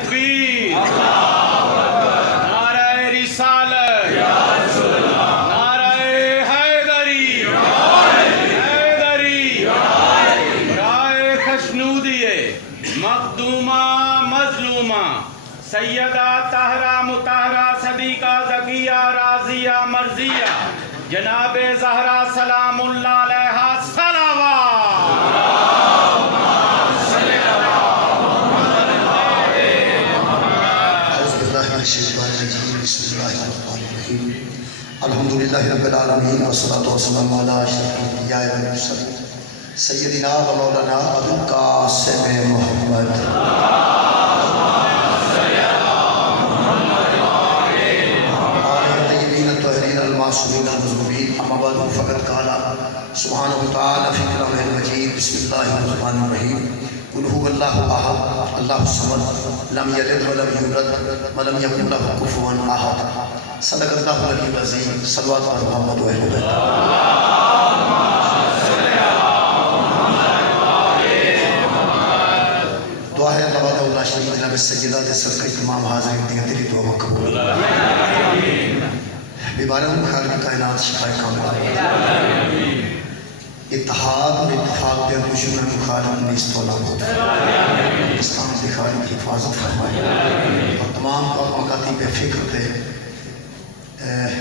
تکبیر، نعرہ رسالت، نعرہ حیدری، برائے خشنودیے مخدومہ مظلومہ سیدہ طاہرہ مطہرہ صدیقہ ذکیہ راضیہ مرضیہ جناب زہرا سلام اللہ علیہا الحمدللہ رب العالمین والصلاة والسلام علی اشرف الانبیاء والمرسلین سیدنا و مولانا ابو القاسم محمد آلہ طیبین الطاہرین المعصومین المظلومین اما بعد فقد قال سبحانہ وتعالی فی کلامہ المجید بسم اللہ الرحمن الرحیم قل هو اللہ احد اللہ الصمد لم یلد ولم یولد ولم یکن لہ کفوا احد صدق اللہ العلی العظیم صلوات علی محمد و اہل بیت دعا ہے اللہ وحدہ لا شریک لہ بالسجدہ دے صدقہ تمام حاضرین دیگر دلی دعا مقبول بیماروں خالق کائنات شفائے کاملہ اتحاد اور اتفاق دے دشمن مخالف نیست طولان ہوتا ہے اسلام دکھائی کی حفاظت فرمائے اور تمام مقاتی پہ فکر دے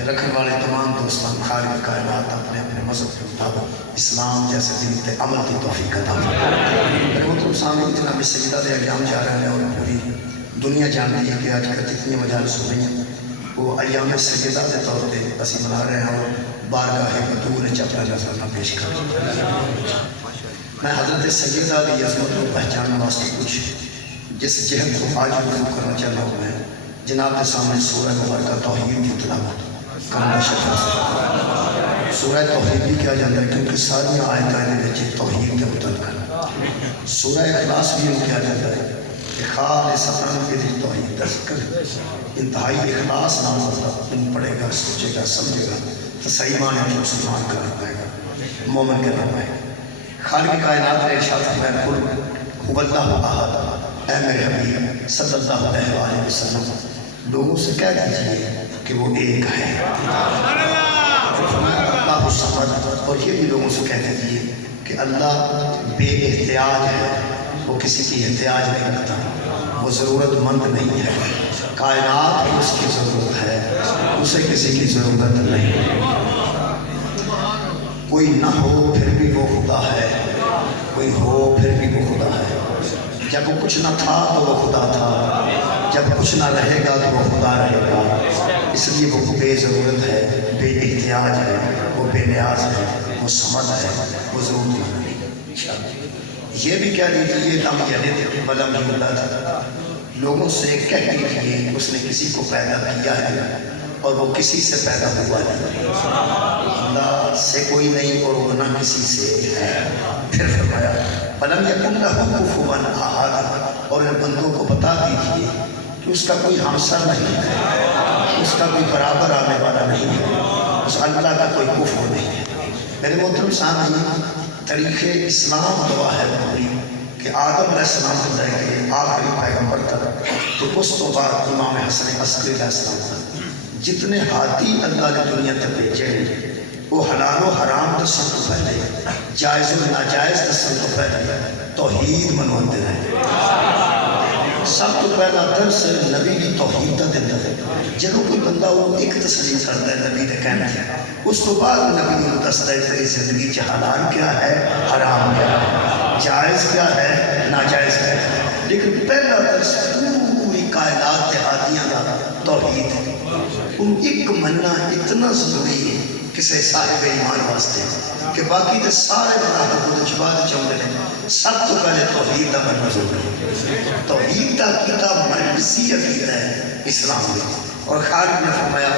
رکھنے والے تمام دوستان خالق کائنات اپنے اپنے مذہب کے مطابق اسلام جیسے دین تے عمل کی توفیق عطا فرمائے میرے محترم سامعین جناب سجدہ دے ایام جا رہے ہیں اور پوری دنیا جانتی ہے کہ آج کل جتنی مجالس ہو رہی ہیں وہ ایام سجدہ کے طور پہ اسی منا رہے ہیں اور بارگاہ حضور چپڑا نظرانہ پیش کر میں حضرت سیدہ کی عظمت کو پہچاننے واسطے کچھ جس جہت کو آج رجوع کرنا چاہتا ہوں میں جناب کے سامنے سورہ مبارکہ توحید کی تلاوت کرنا شکر سورہ توحید بھی کیا جاتا ہے کیونکہ ساری آیتیں وچ توحید کے متعلق سورہ اخلاص بھی کیا جاتا ہے کہ خالصۃ للہ توحید کا ذکر انتہائی اخلاص نام مطلب تم پڑھے گا سوچے گا سمجھے گا تو صحیح معنی میں مسلمان کرنا پائے گا مومن کرنا پائے گا خالق کائنات نے ارشاد فرمایا قل هو اللہ احد اے میرے حبیب صلی اللہ علیہ وسلم لوگوں سے کہہ دیجئے کہ وہ ایک ہے اللہ الصمد اور یہ بھی لوگوں سے کہہ دیجئے کہ اللہ بے احتیاج ہے وہ کسی کی احتیاج نہیں رکھتا وہ ضرورت مند نہیں ہے کائنات اس کی ضرورت ہے اسے کسی کی ضرورت نہیں کوئی نہ ہو پھر بھی وہ خدا ہے کوئی ہو پھر بھی وہ خدا ہے جب وہ کچھ نہ تھا تو وہ خدا تھا جب کچھ نہ رہے گا تو وہ خدا رہے گا اس لیے وہ بے ضرورت ہے بے احتیاج ہے وہ بے نیاز ہے وہ سمد ہے وہ ضرورت نہیں یہ بھی کہہ دیجیے لم یلد ولم یولد لوگوں سے کہہ دیجیے اس نے کسی کو پیدا کیا ہے اور وہ کسی سے پیدا ہوا نہیں اللہ سے کوئی نہیں اور وہ نہ کسی سے ہے پھر فرمایا ولم یکن لہ کفوا احد اور ان بندوں کو بتا دیجیے کہ اس کا کوئی ہمسر نہیں ہے اس کا کوئی برابر آنے والا نہیں ہے اس اللہ کا کوئی کفو نہیں ہے میرے محترم سامعین طریق اسلام دعا ہے پوری کہ آدم علیہ السلام سے جائے گے آخری پیغمبر تک تو اس تو بعد امام حسن عسکری علیہ السلام تک جتنے ہاتھی اللہ نے دنیا تک بھیجے وہ حلال و حرام تو سب تو پہلے جائز و ناجائز تو سب تو پہلے توحید منوتے ہیں سب تو پہلا درس نبی کی توحید کا دیتا ہے جب کوئی بندہ وہ ایک تسلیم کرتا ہے نبی نے کہنا ہے اس تو بعد نبی نے دستا ہے تیری زندگی چ حلال کیا ہے حرام کیا ہے جائز کیا ہے ناجائز کیا ہے لیکن پہلا درس پوری کائنات دیہاتیاں کا توحید ہے ان ایک مننا اتنا ضروری ہے کسی صاحب ایمان واسطے کہ باقی تو سارے بنا کو جباد چاہتے ہیں سب تو پہلے توحید کا بننا ضروری ہے توحید کا عقیدہ مرکزی عقیدہ ہے اسلام میں اور خالق نے فرمایا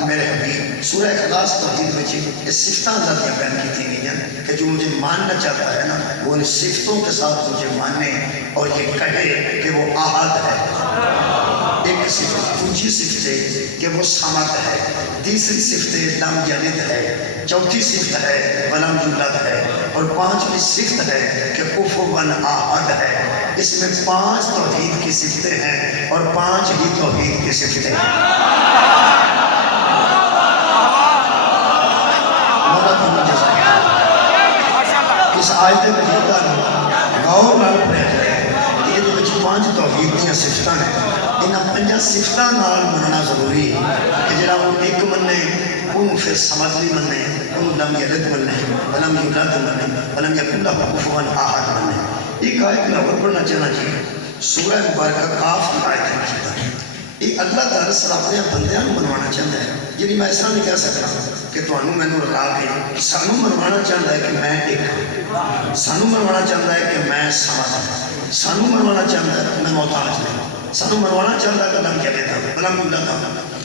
میرے حبیب سورہ اخلاص توحید میں اس صفتہ اللہ کی بیان کی تھی گئی ہیں کہ جو مجھے ماننا چاہتا ہے نا وہ ان صفتوں کے ساتھ مجھے مانے اور یہ کہے کہ وہ احد ہے ایک صفت دوسری صفت ہے کہ وہ صمد ہے تیسری صفت لم یلد ہے چوتھی صفت ہے ولم یولد ہے اور پانچویں صفت ہے کہ کفوا احد ہے اس میں 5 توحید کی صفتیں ہیں اور 5 ہی توحید کی صفتیں ہیں. اس آیت مجیدہ غور نال پڑھیا جائے. یہ 5 توحید دیا صفتیں ہیں. انہاں 5 صفتاں نال مننا ضروری ہے کہ جڑا وہ ایک مننے انہوں پھر سمجھ بھی مننے, انہوں لم یلد مننے, ولم یولد مننے, ولم یکن لہ کفوا احد مننے. ایک آیت میں اور پڑھنا چاہنا چاہیے, سورہ مبارکہ کاف کی آیت ہے. یہ اللہ دراصل اپنے بندیاں منوانا چاہتا ہے. یعنی میں ایسا نہیں کہہ سکتا کہ تمہیں مینوں رلا کے سانوں منوانا چاہتا ہے کہ میں ایک, سانوں منوانا چاہتا ہے کہ میں سمجھ, سانوں منوانا چاہتا ہے کہ میں محتاج نہیں, سانوں منوانا چاہتا ہے کہ لم یلد ولم یولد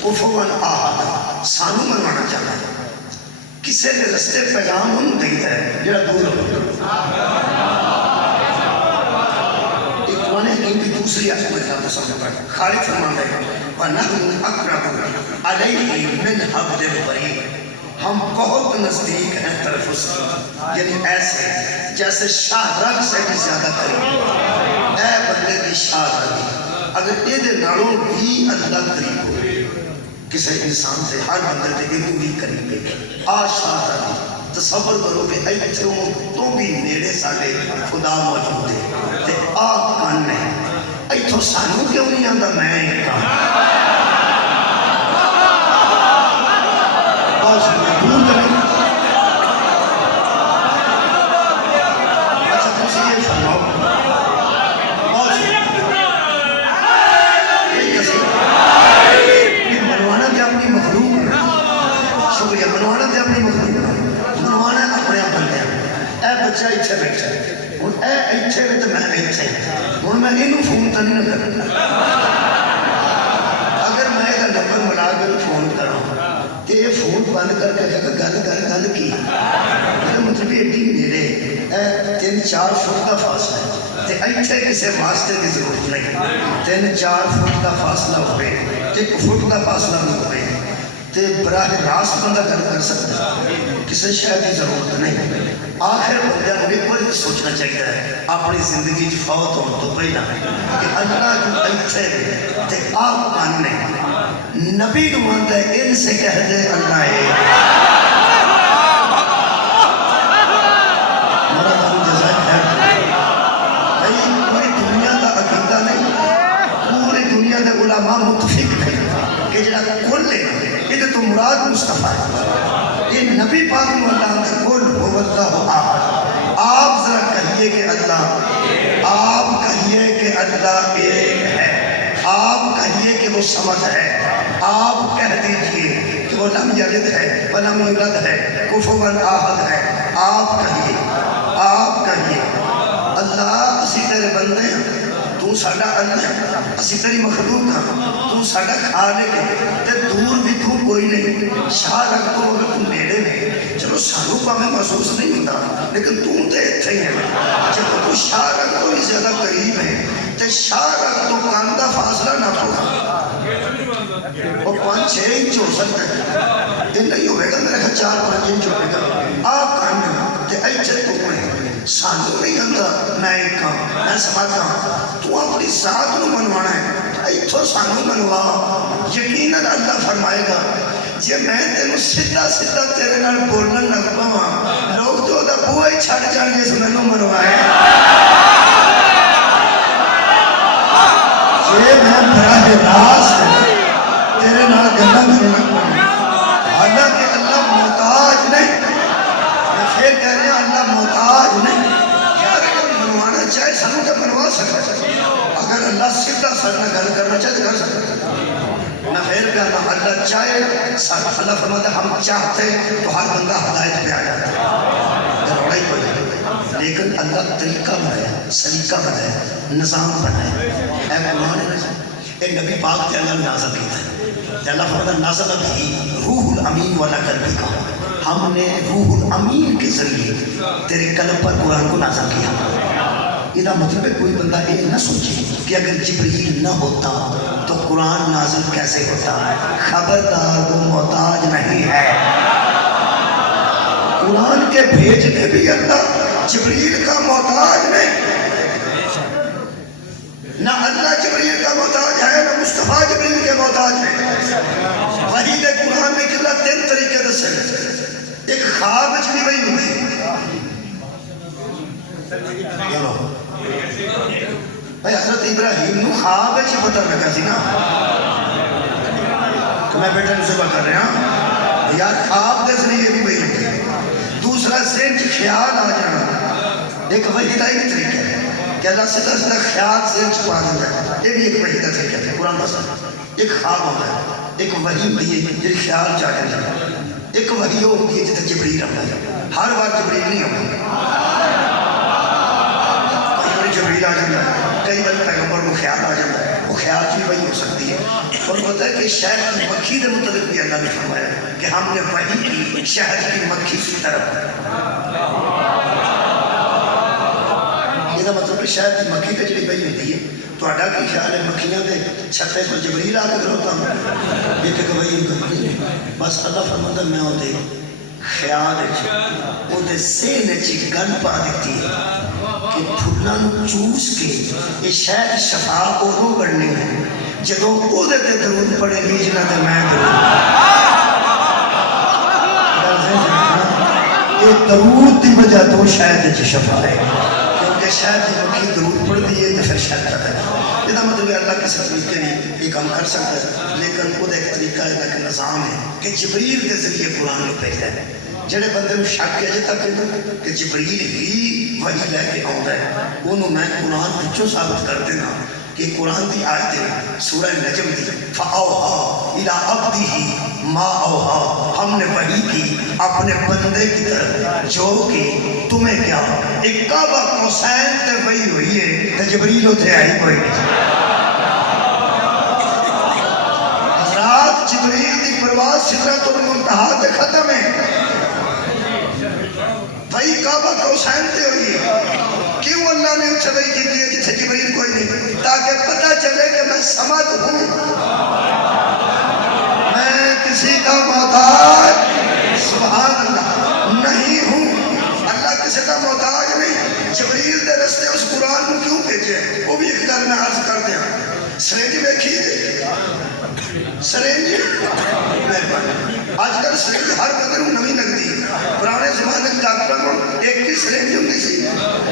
کفوا احد, سانوں منوانا چاہتا ہے. کسی نے رستے پیغام انہوں دیتا ہے جڑا دور ہو. حکیم کی دوسری آیت میں ذات سمجھ پڑا, خالق فرماتا ہے وَنَحْنُ أَقْرَبُ عَلَيْهِ مِنْ حَبْلِ الْوَرِيدِ, ہم بہت نزدیک ہیں طرف اس کی, یعنی ایسے جیسے شاہ رگ سے بھی زیادہ قریب. اے بندے دی شاہ رگ, اگر یہ دے نالوں بھی اللہ قریب ہو کسی انسان سے, ہر بندے دے یہ بھی قریب ہے. آ شاہ رگ تصور کرو کہ ایتھوں تو بھی نیڑے ساڑے خدا موجود ہے. تے آ کان نے ایتھوں سانوں کیوں نہیں آندا میں ایک کان بس دور تک. اچھا تسی یہ فرماؤ بس یہ منوانا تے اپنی مخلوق, شکریہ, منوانا تے اپنی مخلوق, منوانا اپنے بندے. اے بچہ اتھے بیٹھا ہے, ہوں اے اتھے میں تو میں اتھے, ہوں میں انہوں فون تو نہیں کرنا. اگر میں یہ نمبر ملا کر فون کروں تو یہ فون بند کر کے گل کی مطلب ایڈی میرے 3-4 فٹ کا فاصلہ ہے, تو اتھے کسی واسطے کی ضرورت نہیں. 3-4 فٹ کا فاصلہ ہوئے, 1 فٹ کا فاصلہ بھی ہوئے, تو براہ راست بندہ گل کر سکتا ہے, کسی شاید کی ضرورت نہیں. آخر بندہ کو ایک بار سوچنا چاہیے ہے اپنی زندگی فوت ہونے تو پہلا کہ اللہ جو ایتھے تے آپ کاننے نبی کو مانتا ہے ان سے کہہ دے اللہ ہے. میرا تم جزائے خیر بھائی, پوری دنیا کا عقیدہ نہیں, پوری دنیا کے علماء متفق نہیں کہ جڑا کل ہے یہ تو مراد مصطفیٰ ہے. یہ نبی پاک میں اللہ کا قل هو اللہ احد. آپ ذرا کہیے کہ اللہ, آپ کہیے کہ اللہ ایک ہے, آپ کہیے کہ وہ صمد ہے, آپ کہہ دیجئے کہ وہ لم یلد ہے ولم یولد ہے کفوا احد ہے. آپ کہیے, آپ کہیے اللہ اسی تیرے بندے ہیں, تو ساڈا اللہ ہے, اسی تیری مخلوق ہاں, تو ساڈا خالق ہے, تے دور بھی تو کوئی نہیں. شاہ رگ تو اگر تو نیڑے نہیں, چلو سانو پاہمیں محسوس نہیں ہوتا لیکن تو تے اتھے ہی ہے. جب تو شاہ رگ تو ہی زیادہ قریب ہے, تے شاہ رگ تو کان دا فاصلہ نہ پڑا, وہ 5-6 انچ ہو سکتا ہے, یہ نہیں ہوئے گا میرے خیال 4-5 انچ ہوئے گا. آپ کان تے ایتھے تو میں سانو نہیں آتا میں ایک ہاں, میں سمجھتا ہوں تو اپنی ذات کو منوانا ہے, ایتھوں سانو منوا. یقیناً اللہ فرمائے گا جی میں تینوں سیدھا سیدھا تیرے نال بولن لگ پاواں, لوگ تو دا بوئے ہی چھڑ جان جس مینوں منوائے. جی میں براہ راست تیرے نال گلاں کرن لگ پاواں, حالانکہ اللہ محتاج نہیں. میں پھر کہہ رہا اللہ محتاج نہیں. یار اگر منوانا چاہے سانوں تو منوا سکتا ہے, اگر اللہ سیدھا سر نہ گل کرنا چاہے تو کر سکتا ہے. میں پھر کہنا اللہ چاہے, اللہ فرماتا ہے ہم چاہتے تو ہر بندہ ہدایت پہ آ جاتا ہے, لڑائی ہو جائے, لیکن اللہ طریقہ بنایا, سلیقہ بنایا, نظام بنایا. اے قرآن ہے, اے نبی پاک تے اللہ نازل کیتا ہے, اللہ فرماتا ہے نازل بھی روح الامین والا قلبی کا, ہم نے روح الامین کے ذریعے تیرے قلب پر قرآن کو نازل کیا. یہ مطلب ہے کوئی بندہ یہ نہ سوچے کہ اگر جبریل نہ ہوتا تو قرآن نازل کیسے ہوتا. خبردار وہ محتاج نہیں ہے, قرآن کے بھیجنے بھی اللہ جبریل کا محتاج نہیں. نہ اللہ جبریل کا محتاج ہے، نہ مصطفیٰ جبریل کے محتاج ہے۔ وحی دے قرآن میں کلا 3 طریقے دسے، ایک خواب وچ بھی وہی ہوئی۔ بھائی حضرت ابراہیم نو خواب وچ پتہ لگا سی نا کہ میں بیٹے سے بات کر رہا ہوں یار، خواب دے ذریعے بھی وہی ہوئی۔ دوسرا ذہن چ خیال آ جانا، ایک وحی دا ایک طریقہ ہے کہ اللہ سیدھا سیدھا خیال ذہن چ پا دیتا ہے، یہ بھی ایک وحی دا طریقہ ہے۔ قرآن بس ایک خواب ہوتا ہے، ایک وحی ہوتی ہے جی خیال چ آ جاتا ہے، ایک وحی وہ ہوتی ہے جتنے جبریل آتا ہے۔ ہر بار جبریل نہیں ہوتا، کئی بار جبریل آ جاتا ہے، کئی بار پیغمبر کو خیال آ جاتا ہے، وہ خیال کی وحی ہو سکتی ہے۔ اور پتہ ہے کہ شہد کی مکھی کے متعلق بھی اللہ نے فرمایا کہ ہم نے وحی کی شہد کی مکھی کی طرف۔ یہ مطلب شہد کی مکھی پہ جڑی وحی ہوتی ہے، تہاڈا کی خیال ہے مکھیاں دے چھتے پر جبریل آ کے کھلوتا ہوں؟ یہ کہ وحی ہوتی ہے، بس اللہ فرماتا میں ہوتے خیال وہ ذہن چ گل پا دیتی ہے کہ پھلاں نوں چوس کے یہ شاید شفا ادو بڑھنی ہے جدوں وہ درود پڑے گی جنہ تے میں یہ درود دی وجہ تو شاید چ شفا ہے، کیونکہ شاید کی مکھی درود پڑھتی ہے تو پھر شاید پتہ ہے۔ یہ مطلب اللہ کسی طریقے نہیں یہ کام کر سکتا ہے، لیکن وہ ایک طریقہ ہے، ایک نظام ہے کہ جبریل کے ذریعے قرآن کو بھیجتا ہے۔ جڑے بندے کو شک ہے تک کہ جبریل ہی وحی لے کے آتا ہے، انہوں میں قرآن پچھوں ثابت کر دینا کہ قرآن کی آیت ہے سورہ نجم دی فَأَوْحَا إِلَىٰ عَبْدِهِ مَا أَوْحَا، ہم نے وحی کی اپنے بندے کی طرف جو کہ تمہیں کیا ایک کعبہ قوسین تے وحی ہوئی ہے تے جبریل اتھے آئی کوئی حضرات جبریل دی پرواز سدرۃ المنتہا تے ختم ہے، بھائی کعبہ قوسین تے ہوئی ہے۔ کیوں اللہ نے اسے وحی کی دی ہے جتھے جبریل کوئی نہیں؟ تاکہ پتہ چلے کہ میں سمجھ ہوں، میں کسی کا محتاج سبحان اللہ نہیں ہوں۔ اللہ کسی کا محتاج نہیں۔ جبریل دے رستے اس قرآن کو کیوں بھیجے؟ وہ بھی ایک گل میں عرض کر دیا، سرنج ویکھی سرنج آج کل سرنج ہر بندے کو نویں لگتی ہے، پرانے زمانے میں ڈاکٹر کو ایک ہی سرنج ہوتی سی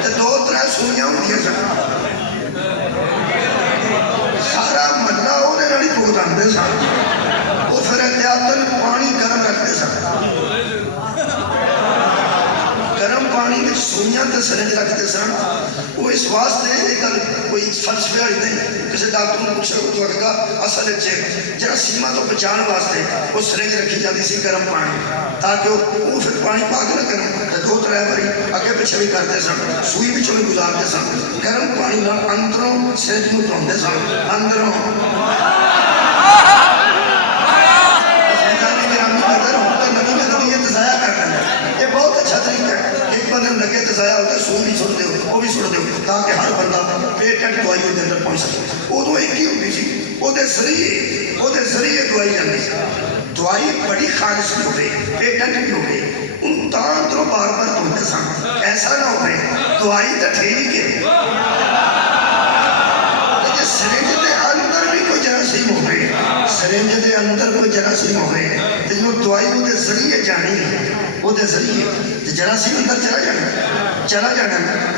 تے 2-3 سوئیاں ہوندیاں سن، سارا محلہ انہیں نال ہی بھگت آندے سن، وہ پھر احتیاطاً پانی گرم رکھتے سن، گرم پانی میں سوئیاں تے سرنج رکھتے سن۔ وہ اس واسطے ایک کوئی فلسفہ ہی نہیں، کسی ڈاکٹر نے پوچھا تو کہے گا اصل جراثیماں تو بچان واسطے وہ سرنج رکھی جاتی سی گرم پانی، تاکہ وہ پھر پانی پاک نہ کریں تے 2-3 باری اگے پیچھے بھی کرتے سن، سوئی بھی چویں گزارتے سن، گرم پانی نال اندروں سرنج نوں دھوندے سن، اندروں بہت اچھا طریقہ ہے، ایک بندے لگے تو ضائع ہوتا ہے، سو بھی سن دو وہ بھی سن دو تاکہ ہر بندہ پیٹنٹ دوائی کے اندر پہنچ سکے۔ ادو ایک ہی ہوتی سی، وہ ذریعے دوائی جاتی سی، دوائی بڑی خالص بھی ہوئے پیٹنٹ بھی ہوئے، ان اندروں بار بار دھوتے سن، ایسا نہ ہوئے دوائی تو ٹھیک ہے لیکن سرنج دے اندر بھی کوئی جراثیم ہوئے، سرنج دے اندر کوئی جراثیم ہوئے تو جو دوائی وہ ذریعے جانی ہے، وہ دے ذریعے جراثیم اندر چلا جانا۔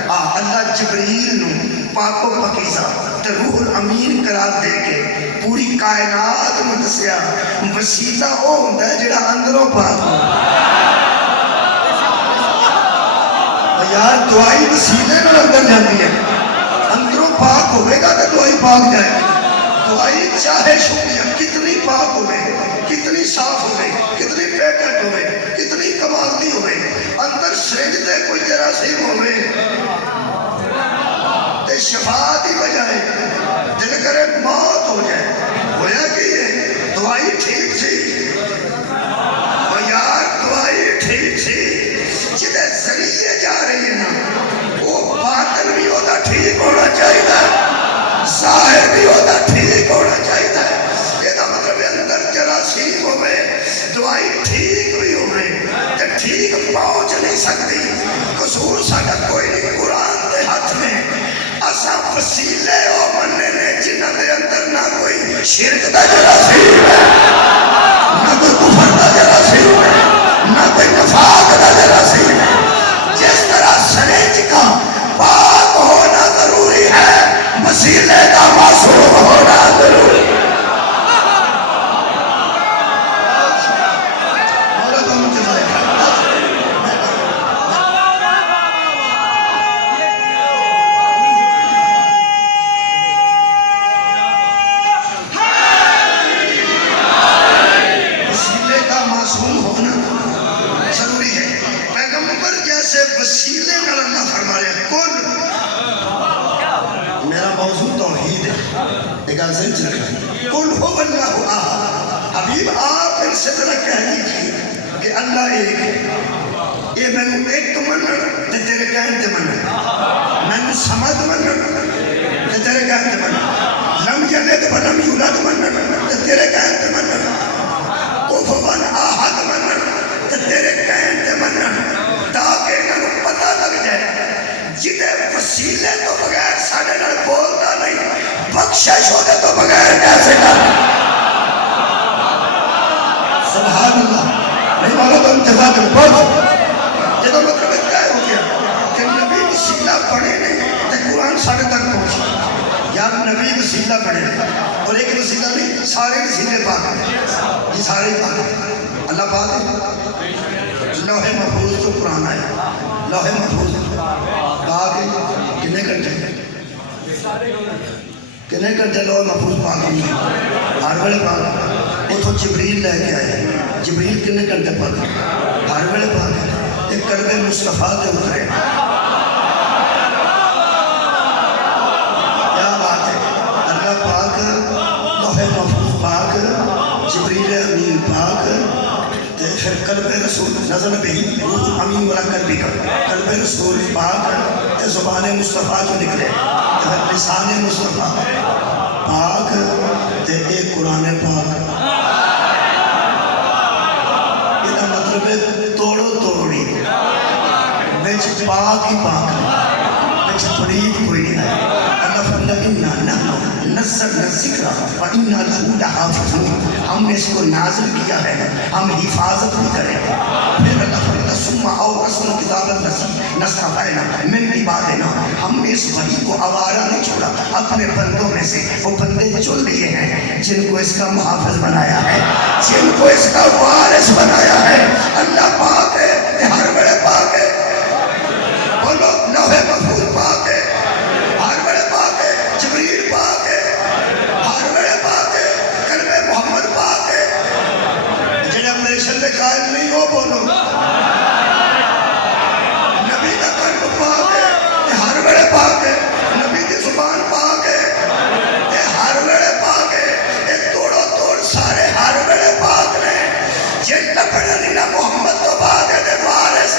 اللہ جبریل نو پاک و پاکیزہ تے روح الامین قرار دے کے پوری کائنات میں دسیا وسیلہ وہ ہوندا ہے جڑا اندروں پاک ہو۔ یار دوائی وسیلے میں اندر جاتی ہے، اندروں پاک ہوئے گا تو دوائی پاک جائے گی۔ دوائی چاہے شکریہ کتنی پاک ہوئے، کتنی صاف ہوئے، کتنی پیٹنٹ ہوئے، کتنی کمالتی ہوئے، اندر سرنج دے کوئی جراثیم ہوئے تے شفا دی بجائے دل کرے موت ہو جائے۔ ہویا کہ یہ دوائی ٹھیک تھی، اور یار دوائی ٹھیک تھی، جدے ذریعے جا رہی ہے نا وہ باطن بھی ہوتا ٹھیک ہونا چاہیے، ظاہر بھی ہوتا ٹھیک ہونا چاہیے۔ یہ مطلب اندر جراثیم ہوئے دوائی ٹھیک ہوئی ہوئے تے ٹھیک پہنچ نہیں سکتی، قصور ساڈا کوئی نہیں، قرآن دے ہاتھ میں اسا وسیلے او مننے نے جنہاں دے اندر نہ کوئی شرک دا جراثیم ہے، نہ کوئی کفر دا جراثیم ہے، نہ کوئی نفاق دا جراثیم ہے۔ جس طرح سریج کا پاک ہونا ضروری ہے، وسیلے کا معصوم ہونا ضروری ہے۔ وسیلے کا اللہ فرما رہے ہیں کون؟ میرا موضوع توحید ہے، ایک آزن چل رہا ہے کون ہو اللہ آہد۔ حبیب آپ ان سے ذرا کہہ دیجئے کہ اللہ ایک ہے، یہ میں نے ایک منن تے تیرے کہن تے منن، میں نے سمد منن تے تیرے کہن تے منن، لم یلد ولم یولد منن تے تیرے کہن تے منن، کفوا احد منن تے تیرے کہن تے منن، تاکہ انہوں پتہ لگ جائے جنہیں وسیلے تو بغیر ساڑھے نال بولتا نہیں، بخشش ہوتے تو بغیر کیسے کرنا۔ سبحان اللہ، نہیں مانا تو انتظار کریں بہت یہ تو مطلب کیا ہو گیا کہ نبی وسیلہ پڑھے نہیں تو قرآن ساڑھے تک پہنچ، یا نبی وسیلہ پڑھے اور ایک وسیلہ نہیں، سارے وسیلے پاک ہیں، یہ سارے پاک ہیں، اللہ پاک ہے۔ لوح محفوظ تو قرآن ہے، لوح محفوظ پاک ہے، کنے کرتے لوح محفوظ پاک ہے، ہر ویلے پاک ہے۔ وہ تو جبریل لے کے آئے، جبریل کنے کرتے پاک ہے، ہر ویلے پاک ہے، ایک قلب مصطفیٰ تے اترے۔ کیا بات ہے، اللہ پاک، لوح محفوظ پاک، جبریل امین پاک، پھر قلب رسول نظر بھی روح امین والا قلبی کا قلب رسول پاک زبان مصطفیٰ جو نکلے لسان مصطفیٰ پاک ایک قرآن پاک۔ یہ مطلب ہے توڑو توڑی بچ پاک ہی پاک ہے، بچ پرید کوئی نہیں ہے۔ اللہ فرماتا ہے اِنَّا نَحْنُ نَزَّلْنَا الذِّكْرَ وَإِنَّا لَهُ لَحَافِظُونَ، ہم نے اس کو نازل کیا ہے، ہم حفاظت بھی کریں گے۔ پھر اللہ فرماتا ہے ثُمَّ أَوْرَثْنَا الْكِتَابَ الَّذِي اصْطَفَيْنَا مِنْ عِبَادِنَا، ہم نے اس وحی کو آوارہ نہیں چھوڑا، اپنے بندوں میں سے وہ بندے چن لیے ہیں جن کو اس کا محافظ بنایا ہے، جن کو اس کا وارث بنایا ہے۔ اللہ پاک ہے، ہر بڑے پاک ہے، بولو لوح محفوظ پاک ہے، ہر بڑے پاک ہے، جبریل پاک ہے، ہر بڑے پاک ہے، کلمہ محمد پاک ہے۔ جنہیں اپریشن میں قائل نہیں ہو بولو نبی کا قلب پاک ہے، ہر بڑے پاک ہے، نبی کی زبان پاک ہے، ہر بڑے پاک ہے، توڑو توڑ سارے ہر بڑے پاک نے۔ جن لپڑے نہیں محمد تو بعد ہے وارث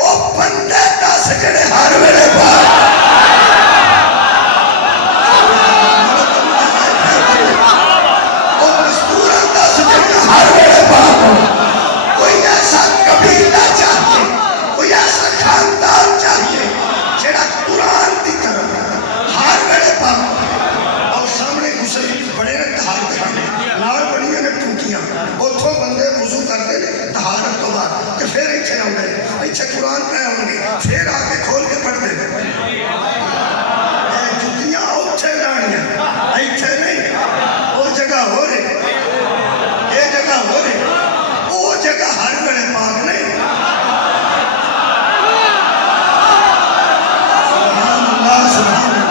او بندے دس جڑے ہر بڑے پاک ہر بڑے پاک ہو۔ کوئی ایسا قبیلہ چاہتے، کوئی ایسا خاندان چاہتے جڑا قرآن کی طرح ہر بڑے پاک ہو۔ اور سامنے گھسے بڑے نے دھار دکھانے نال بڑیاں نے ٹوٹیاں، اتھوں بندے وضو کرتے ہیں طہارت تو بعد کہ پھر ایتھے آؤں گے، ایتھے قرآن پہ آؤں گے، پھر آ کے کھول کے پڑھ دے جتیاں اتھے لانیاں، ایتھے نہیں، وہ جگہ ہو رہی، یہ جگہ ہو رہی، وہ جگہ ہر بڑے پاک نہیں۔ سبحان اللہ سبحان اللہ،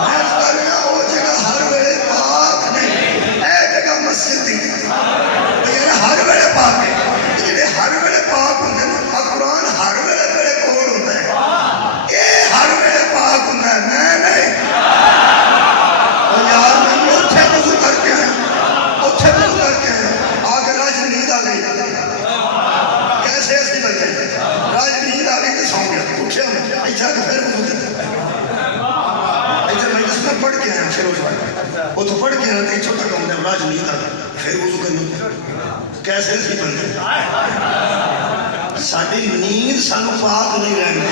میں کہہ رہا وہ جگہ ہر بڑے پاک نہیں، اے جگہ مسجد دی، یہ ہر بڑے پاک ہے، یہ ہر بڑے پاک ہوندے نا، قرآن ہر بڑے کول ہوتا ہے، یہ ہر بڑے پاک ہوتا ہے، میں نہیں۔ اور یار میں اتھے وضو کر کے ہیں، اتھے وضو کر کے ہیں، آگے راج نیند آ گئی، کیسے ایسی بچے راج نیند آ گئی تو سو گیا، اٹھے ہوں ایچھا کہ پھر وضو کرتے ایچھا میں جس میں پڑھ کے ہیں پھر وہ تو پڑھ کے ہیں تو چھوٹا کم دے راج نیند آ گئی پھر وضو کرنے کیسے ایسی بچے ساڑھی نیند سانو پاک نہیں رہنے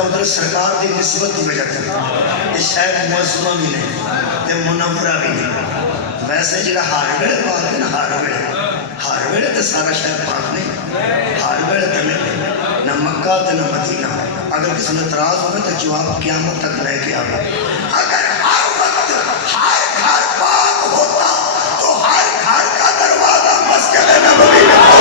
اللہ ادھر سرکار کی نسبت کی وجہ سے یہ شاید معصومہ بھی نہیں تے منورہ بھی نہیں ویسے جڑا ہر ویلے پاک ہے نا ہر ویلے تے سارا شہر پاک نہیں ہر ویلے تے نہیں نہ مکہ تے نہ مدینہ اگر کسی نے اعتراض ہوگا تو جواب قیامت تک لے کے آگا اگر ہر وقت ہر گھر پاک ہوتا تو ہر گھر کا دروازہ مسجد نبوی میں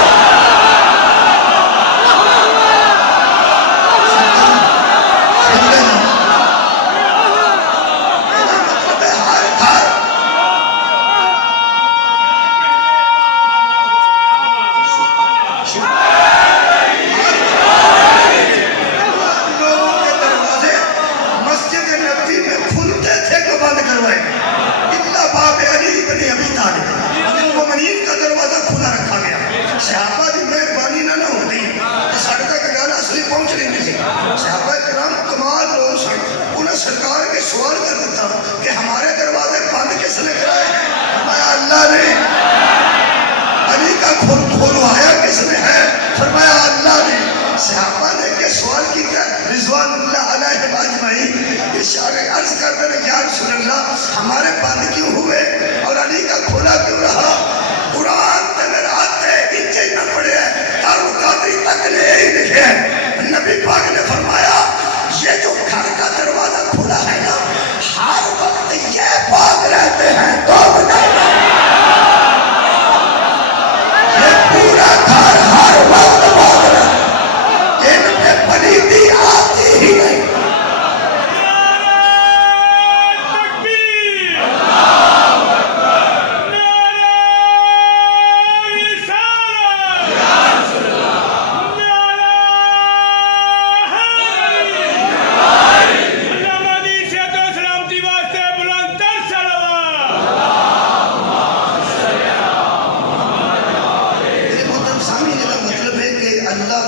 سرکار کے سوال کر دیتا کہ ہمارے دروازے بند کس نے کرائے فرمایا اللہ نے علی کا کھولوایا کس نے ہے فرمایا اللہ نے صحابہ نے کہ سوال کیا رضوان اللہ علیہ اجمعین اشارے عرض کرتے ہیں یا رسول اللہ ہمارے بند کیوں ہوئے اور علی کا کھولا کیوں رہا قرآن تے میرا ہاتھ ہے انچے نہ پڑے ہیں دارو قادری تک نے یہی لکھے نبی پاک نے فرمایا یہ جو گھر کا دروازہ کھلا ہے نا ہر وقت یہ پاک رہتے ہیں تو یہ پورا گھر ہر وقت پاک رہتا ہے ان پہ پلیتی آتی ہی نہیں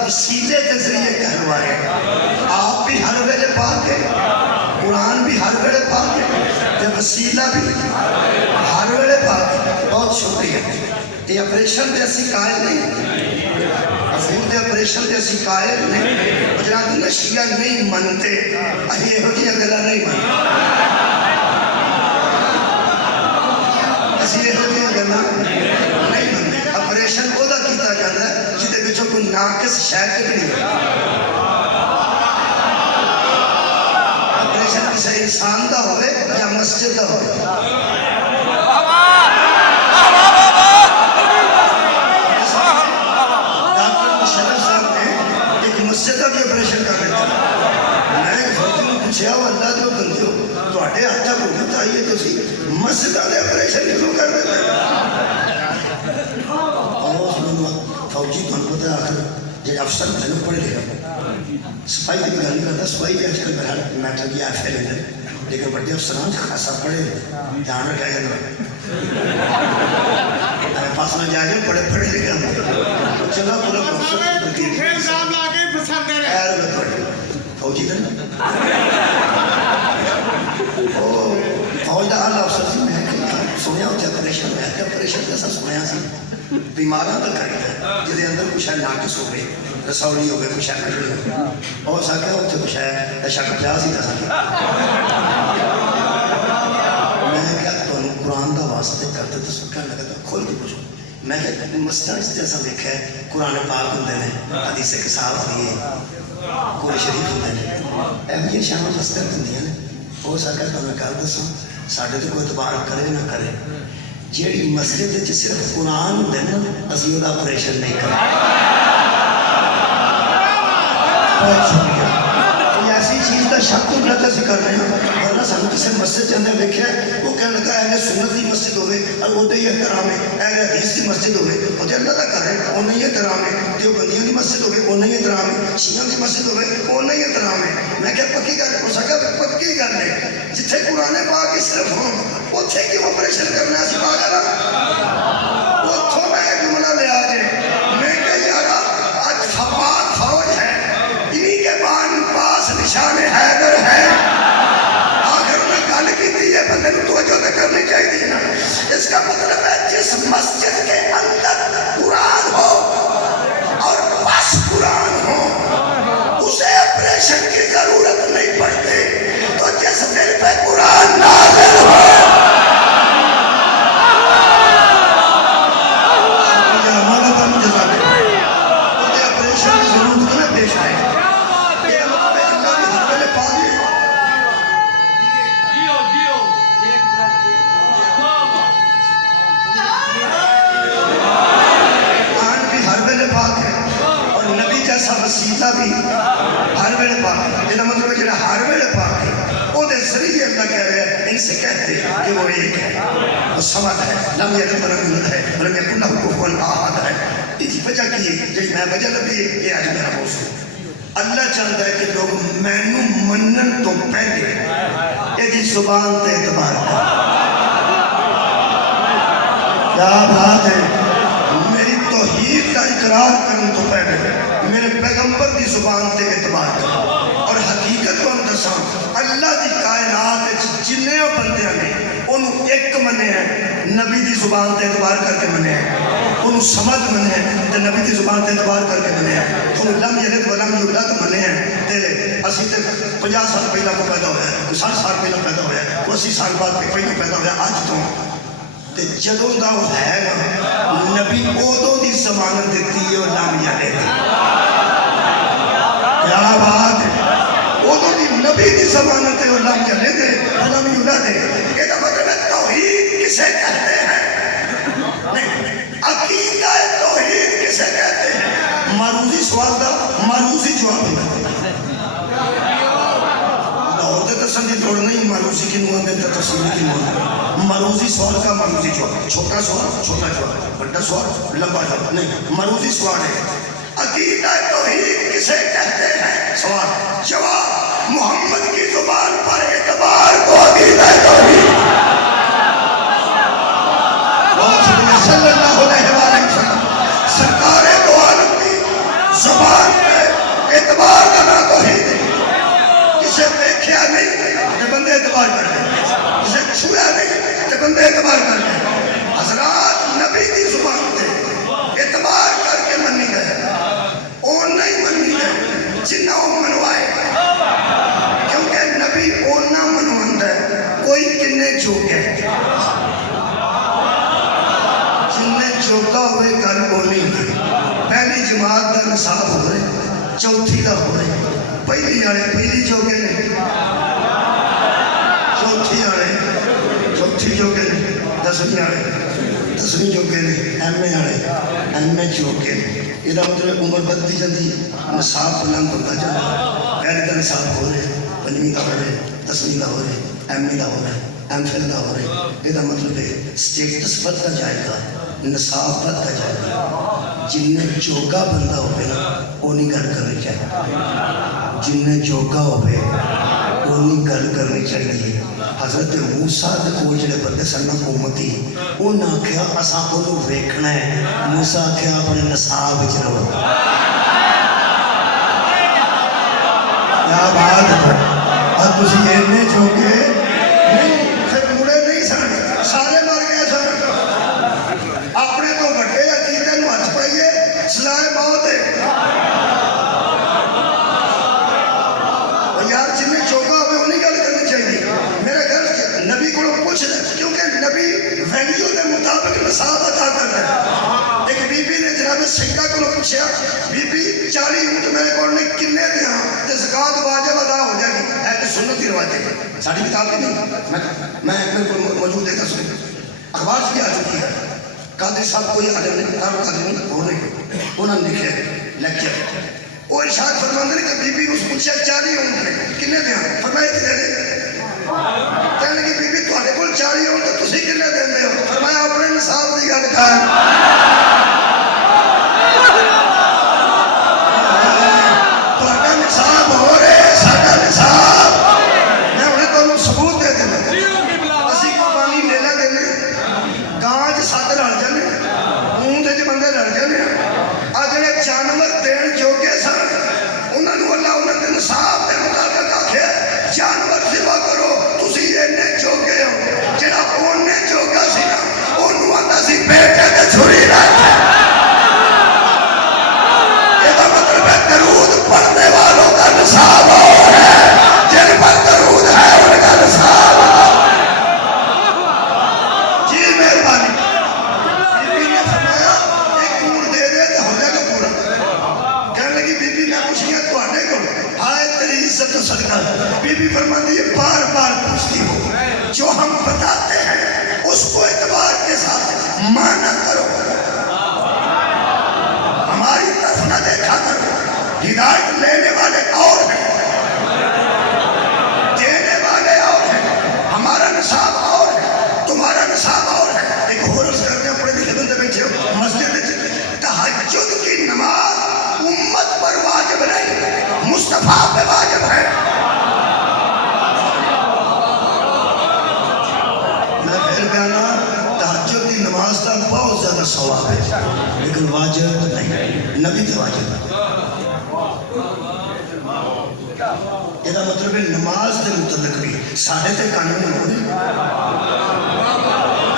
وسیلے کے ذریعے کہلوائے آپ بھی ہر ویلے پاک ہے قرآن بھی ہر ویلے پاک ہے تے وسیلہ بھی ہر ویلے پاک ہے بہت شکریہ یہ اپریشن دے اسی قائل نہیں حضور دے اپریشن دے اسی قائل نہیں جناب نشیہ نہیں منتے یہ ہوتی اگلا نہیں منتے اسی یہ ہوتی اگلا نہیں منتے اپریشن وہ دا کیتا جاتا ہے جدے بچوں کو ناقص شاید بھی نہیں اپریشن کسی انسان دا ہوئے یا مسجد دا ہوئے ڈاکٹر مشرف صاحب نے ایک مسجد کا بھی اپریشن کر رہے تھے میں ایک فرضی میں پوچھا وہ اللہ جو بندے ہو تو اٹھے ہاتھا کو بتائیے تو سی مسجد کا اپریشن کیوں کر رہے تھے فوجی بن پتا آخر جب افسر بہنوں پڑھے لکھا سپاہی کی بگانی کرتا سپاہی بھی آج کل بہر میٹر کی آفے لیندر لیکن بڑے افسران خاصا پڑھے دھیان رکھا جانا ہمیں پاس میں جا کے پڑھے لکھا چلا پورا پروفیسر خیر میں پڑھے فوجی تھا فوج دا حال افسر سی میں سنیا ہوتا ہے پریشن میں ہے پریشن جیسا سنیا سی بیماراں کا کرتا ہے جدے اندر کچھ ہے ناقص ہو گئے رسولی ہو گئے کچھ ہے کٹڑی ہو گئے اور ساکہ ہوتے کچھ ہے شک پیاس ہی تھا ساکہ میں کیا تو قرآن دا واسطے کرتے تو سکر لگا تو کھول کے پوچھو میں کہتا ہوں مستانس جیسا دیکھا ہے قرآن پاک ہوندے نے حدیث کے صاحب دیئے قرآن شریف ہوندے نے یہ شامل مستر ہوندی ہیں اور ساکہ تو میں کہا دسوں ساڑھے تو کوئی اعتبار کرے نہ کرے جیڑی مسجد ہے صرف قرآن دینا اسی دا پریشن نہیں کریں بہت شکریہ یہ ایسی چیز کا شک تو غلط سے کر رہے ہیں ورنہ سانو کسی مسجد کے اندر دیکھا ہے وہ کہنے لگا اہل سنت کی مسجد ہوئے اور وہ دے احترام ہے اہل حدیث کی مسجد ہوئے وہ جو اللہ کا کر رہے وہ نہیں احترام ہے جو بندیوں کی مسجد ہوئے وہ نہیں احترام ہے شیعوں کی مسجد ہوئے وہ نہیں احترام ہے میں کیا پکی گل ہو سکا پکی گل ہے جتھے قرآن پاک صرف ہوں اتھے کی آپریشن کرنا سی پاگل اتھوں میں ایک جملہ لے آ جائے میں کہ یارا آج پاک فوج ہے انہی کے پاس نشان حیدر ہے آخر میں گل کی دیئے بندے کو توجہ دے کرنی چاہیے نا اس کا مطلب ہے جس مسجد کے اندر قرآن ہو اور بس قرآن ہو اسے آپریشن کی ضرورت وسیلہ بھی ہر ویلے پاک ہے. یہ مطلب ہے ہر ویلے پاک ہے. وہ ذریعے اللہ کہہ رہے ہیں ان سے کہتے کہ وہ ایک ہے, وہ سمد ہے, لم یلد ولم یولد ہے, ولم یکن لہ کفوا احد ہے. اس وجہ کی جی میں وجہ لبھی یہ آج میرا موضوع. اللہ چاہتا ہے کہ لوگ مینوں منن تو پہلے یہ زبان تے اعتبار کریں. کیا بات ہے, میری توحید کا اقرار کرن تو پہلے میرے پیغمبر کی زبان تے اعتبار کریں. اور حقیقت کو دساں, اللہ دی کائنات جننے بندے نے انہوں ایک منے ہیں, نبی دی زبان تے اعتبار کر کے منے ہیں. انہوں سمد منے ہیں تے نبی دی زبان تے اعتبار کر کے منے ہیں. انہوں لم یلد ولم یولد منے ہیں تے اسی تے 50 سال پہلا کو پیدا ہویا ہے, 60 سال پہلا پیدا ہویا ہے, 80 سال بعد پہلا پیدا ہویا آج تو. تے جدوں دا وہ ہے نا نبی اودوں دی ضمانت دیتی ہے اور لم یلد. کیا بات ہے, اودوں دی نبی دی ضمانت ہے اور لم یلد ولم یولد ہے. یہ مطلب ہے توحید کسے کہتے ہیں؟ نہیں, عقیدہ توحید کسے کہتے ہیں؟ معروضی سوال دا معروضی جواب ہے. ہوتے تسلی توڑ نہیں, معروضی کی نوان دیتا تسلی کی نوان. معروضی سوال کا معروضی جواب, چھوٹا سوال چھوٹا جواب, بڑا سوال لمبا جواب نہیں. معروضی سوال ہے عقیدہ توحید کسے کہتے ہیں؟ سوال جواب محمد کی زبان پر اعتبار کو عقیدہ توحید. صلی اللہ علیہ وسلم سرکار دو عالم کی زبان پہ اعتبار کرنا توحید ہے. اسے دیکھیا نہیں کہ بندے اعتبار کر لیں, اسے چھویا نہیں کہ بندے اعتبار کر لیں. حضرات نبی دی زبان پہ اعتبار کر کے منی گئے, اور نہیں منی گئے جنہ وہ منوائے. کیونکہ نبی اونا منواندہ ہے, کوئی کنے جوگے چوکا ہوئے گل بولنی. پہلی جماعت دا نصاب ہو رہے, چوتھی دا ہو رہے, پہلی آرے پہلی چوکے نے, چوتھی آرے چوتھی چوکے نے, 10ویں آرے 10ویں چوکے نے, ایم اے آرے ایم اے چوکے نے. یہ مطلب عمر بدتی جاتی ہے, نصاب بلند ہوتا جاتا. پہلے دا نصاب ہو رہے, 5ویں دا ہو رہے, 10ویں دا ہو رہے, ایم اے دا ہو رہے, ایم فل دا ہو رہے. یہ مطلب ہے سٹیٹس بڑھتا جائے گا, نصاب بڑھتا جائے گا. جن جوگا بندہ ہوئے نا اونی گل کرنی چاہیے, جن جوگا ہوئے اونی گل کرنی چاہیے. حضرت موسیٰ دے کول جڑے بندے سن امتی, انہاں آکھیا اساں اونوں ویکھنا ہے. موسیٰ آکھیا اپنے نصاب وچ رہو. کیا بات ہے, اب تسی اینے جوگے نہیں, پھر مڑے نہیں سن, سارے مر گئے سن. اپنے تو بڑے عقیدے نو ہاتھ پائیے, سلائے بہت ہے. یار جن چوکا ہوئے انہیں گل کرنی چاہیے. میرے گھر نبی کو پوچھ رہے, کیونکہ نبی ویلیو کے مطابق نصاب عطا کر رہے ہیں. ایک بی بی نے جناب سیدہ کو پوچھا, بی بی 40 اونٹ میرے کو نے کنے دیاں تے زکات واجب ادا ہو جائے گی؟ اے سنت کی روایت ہے, ساری کتاب میں نہیں, میں میرے کو موجود ہے, اخبار سے بھی آ چکی ہے. قادری صاحب کوئی عالم نہیں, قادری نہیں ہو نہیں, انہوں نے لکھے لیکچر. وہ ارشاد فرماندے نے کہ بی بی اس پوچھا 40 اونٹ نے کنے دیاں؟ فرمایا کنے دے. کہنے لگی بی بی تہاڈے کول 40 اونٹ تے تسی کنے دیندے ہو؟ فرمایا اپنے نصاب دی گل کر. تہاڈا نصاب ہو رہے, ساڈا نصاب میں ہن تانوں ثبوت دے دینا. اسی قربانی لیلا دینے, گاں سات رل جانے, اونٹ بندے رل جانے. آ جڑے جانور دین جوگے سن انہوں نے اللہ انہوں نے نصاب کے مطابق آخیا جانور سوا کرو, تسی اینے نصاب اور ہے، تمہارا نصاب اور ہے۔ ایک اور عرض کرتے ہیں، پڑھے لکھے بندے بیٹھے ہو مسجد میں، تہجد کی نماز امت پر واجب نہیں، مصطفیٰ پہ واجب ہے۔ میں پھر کہنا، تہجد کی نماز کا بہت زیادہ ثواب ہے لیکن واجب نہیں، نبی پہ واجب ہے۔ یہ مطلب ہے نماز کے متعلق بھی ساڑھے تے قانون ہو رہے،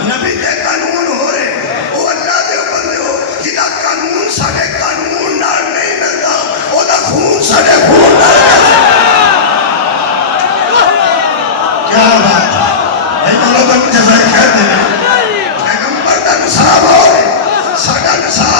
نبی تے قانون ہو رہے، وہ اللہ دے بندے ہو جدا قانون ساڑھے قانون نال نہیں ملتا، وہ دا خون ساڑھے خون نال ملتا۔ کیا بات ہے، اللہ کا جزائے خیر دے، پیغمبر دا نصاب ہو رہے، ساڑھا نصاب